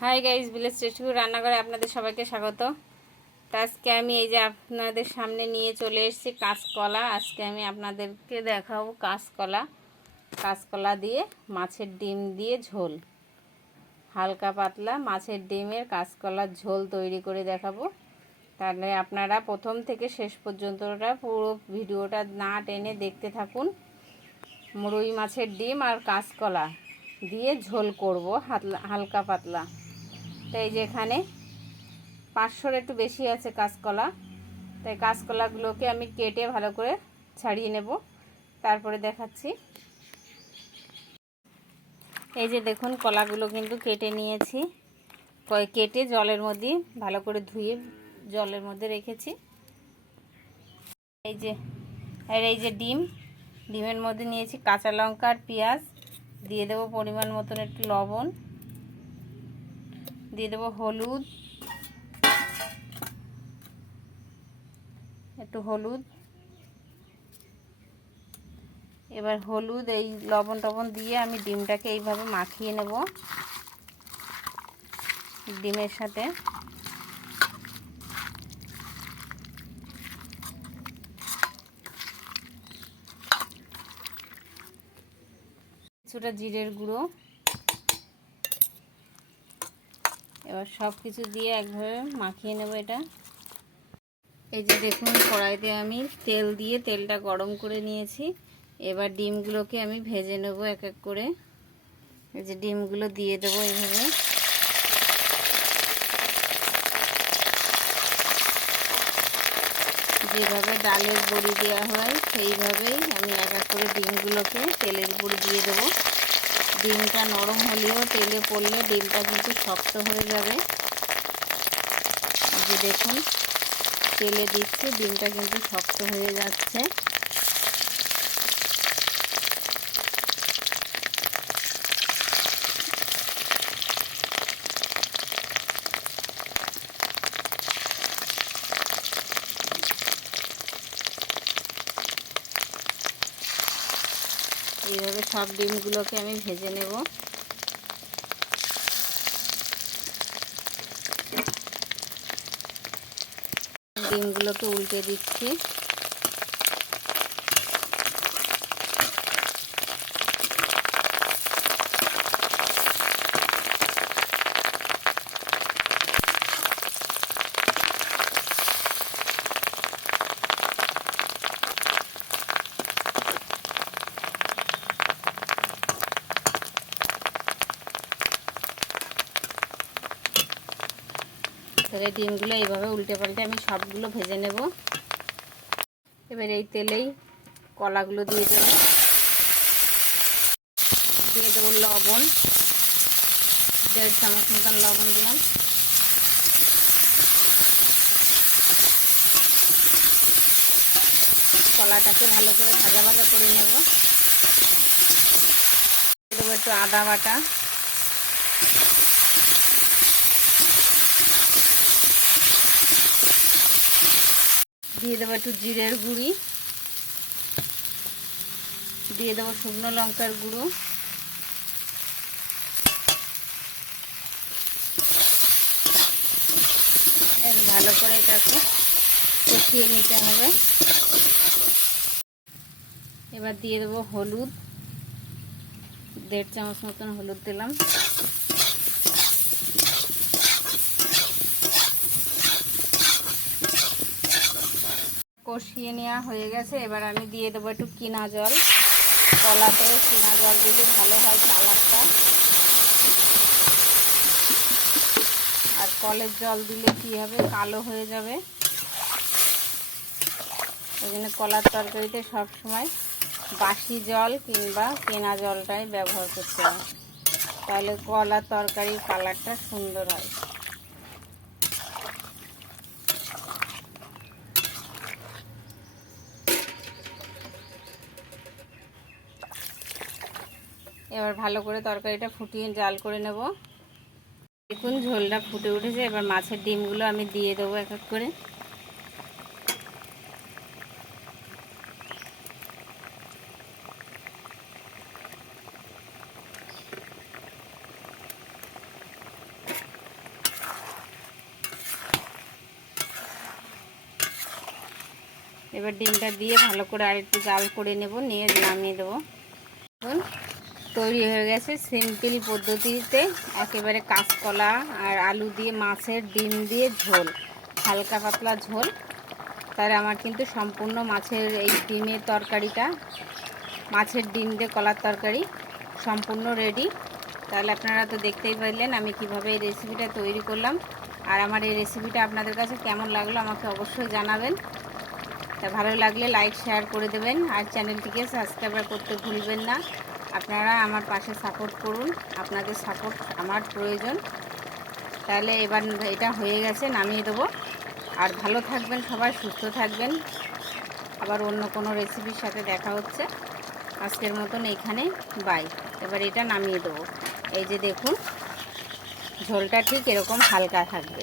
Hi guys village টেস্টু রান্নাঘরে আপনাদের সবাইকে স্বাগত। তো আজকে আমি এই যে আপনাদের সামনে নিয়ে চলে এসেছি কাঁচকলা। আজকে আমি আপনাদেরকে দেখাবো কাঁচকলা। কাঁচকলা দিয়ে মাছের ডিম দিয়ে ঝোল। হালকা পাতলা মাছের ডিমের কাঁচকলার ঝোল তৈরি করে দেখাবো। তাহলে আপনারা প্রথম থেকে শেষ পর্যন্তটা পুরো ভিডিওটা না টেনে দেখতে থাকুন। মুরুই মাছের ডিম আর কাঁচকলা দিয়ে ঝোল করব হালকা পাতলা। এই যে এখানে পাঁচশোর একটু বেশি আছে কাঁচকলা। তাই কাঁচকলাগুলোকে আমি কেটে ভালো করে ছাড়িয়ে নেব। তারপরে দেখাচ্ছি। এই যে দেখুন, কলাগুলো কিন্তু কেটে নিয়েছি। কেটে জলের মধ্যে ভালো করে ধুয়ে জলের মধ্যে রেখেছি। এই যে, আর এই যে ডিম, ডিমের মধ্যে নিয়েছি কাঁচা লঙ্কা আর পেঁয়াজ। দিয়ে দেবো পরিমাণ মতন একটু লবণ। দিয়ে দেবো হলুদ। একটু হলুদ। এবার হলুদ, এই লবণ টবণ দিয়ে আমি ডিমটাকে এইভাবে মাখিয়ে নেব ডিমের সাথে। কিছুটা জিরের গুঁড়ো। এবার সব কিছু দিয়ে একভাবে মাখিয়ে নেব এটা। এই যে দেখুন, কড়াইতে আমি তেল দিয়ে তেলটা গরম করে নিয়েছি। এবার ডিমগুলোকে আমি ভেজে নেব এক এক করে। এই যে ডিমগুলো দিয়ে দেবো এইভাবে। যেভাবে ডালের বড়ি দেওয়া হয়, সেইভাবেই আমি এক এক করে ডিমগুলোকে তেলের উপরে দিয়ে দেবো। ডিমটা নরম হলেও তেলে পড়লে ডিমটা কিন্তু শক্ত হয়ে যাবে। যে দেখুন, তেলে দিচ্ছে, ডিমটা কিন্তু শক্ত হয়ে যাচ্ছে এইভাবে সব ডিমগুলোকে আমি ভেজে নেব। ডিমগুলোকে উল্টে দিচ্ছি। তাহলে ডিমগুলো এইভাবে উল্টে পাল্টে আমি সবগুলো ভেজে নেব। এবার এই তেলেই কলাগুলো দিয়ে দেবো। দিয়ে দেবো লবণ, দেড় চামচ মতন লবণ দিলাম। কলাটাকে ভালো করে ভাজা ভাজা করে নেব। দেবো একটু আদা বাটা। দিয়ে দেবো একটু জিরের গুঁড়ি। দিয়ে দেবো শুকনো লঙ্কার গুঁড়ো। ভালো করে এটাকে কষিয়ে নিতে হবে। এবার দিয়ে দেবো হলুদ। দেড় চামচ মতন হলুদ দিলাম। কষিয়ে নেওয়া হয়ে গেছে। এবার আমি দিয়ে দেবো একটু কিনা জল। কলাতে কিনা জল দিলে ভালো হয় কালারটা। আর কলের জল দিলে কী হবে? কালো হয়ে যাবে। ওই জন্য কলার তরকারিতে সবসময় বাসি জল কিংবা কেনা জলটাই ব্যবহার করতে হয়। তাহলে কলার তরকারির কালারটা সুন্দর হয়। এবার ভালো করে তরকারিটা ফুটিয়ে জাল করে নেব। দেখুন, ঝোলটা ফুটে উঠেছে। এবার মাছের ডিমগুলো আমি দিয়ে দেবো এক এক করে। এবার ডিমটা দিয়ে ভালো করে আরেকটু জাল করে নেব, নিয়ে নামিয়ে দেবো। দেখুন তৈরি হয়ে গেছে সিম্পল পদ্ধতিতে। একেবারে কাঁচকলা আর আলু দিয়ে, মাছের ডিম দিয়ে ঝোল, হালকা পাতলা ঝোল। তার আমার কিন্তু সম্পূর্ণ মাছের এই ডিমের তরকারিটা, মাছের ডিম দিয়ে কলার তরকারি সম্পূর্ণ রেডি তাহলে আপনারা তো দেখতেই পারলেন আমি কীভাবে এই রেসিপিটা তৈরি করলাম। আর আমার এই রেসিপিটা আপনাদের কাছে কেমন লাগল আমাকে অবশ্যই জানাবেন। তা ভালো লাগলে লাইক শেয়ার করে দেবেন। আর চ্যানেলটিকে সাবস্ক্রাইব করতে ভুলবেন না। আপনারা আমার পাশে সাপোর্ট করুন। আপনাদের সাপোর্ট আমার প্রয়োজন। তাহলে এবার এটা হয়ে গেছে, নামিয়ে দেবো। আর ভালো থাকবেন সবাই, সুস্থ থাকবেন। আবার অন্য কোনো রেসিপির সাথে দেখা হচ্ছে। আজকের মতন এখানে বাই এবার এটা নামিয়ে দেবো। এই যে দেখুন, ঝোলটা ঠিক এরকম হালকা থাকবে।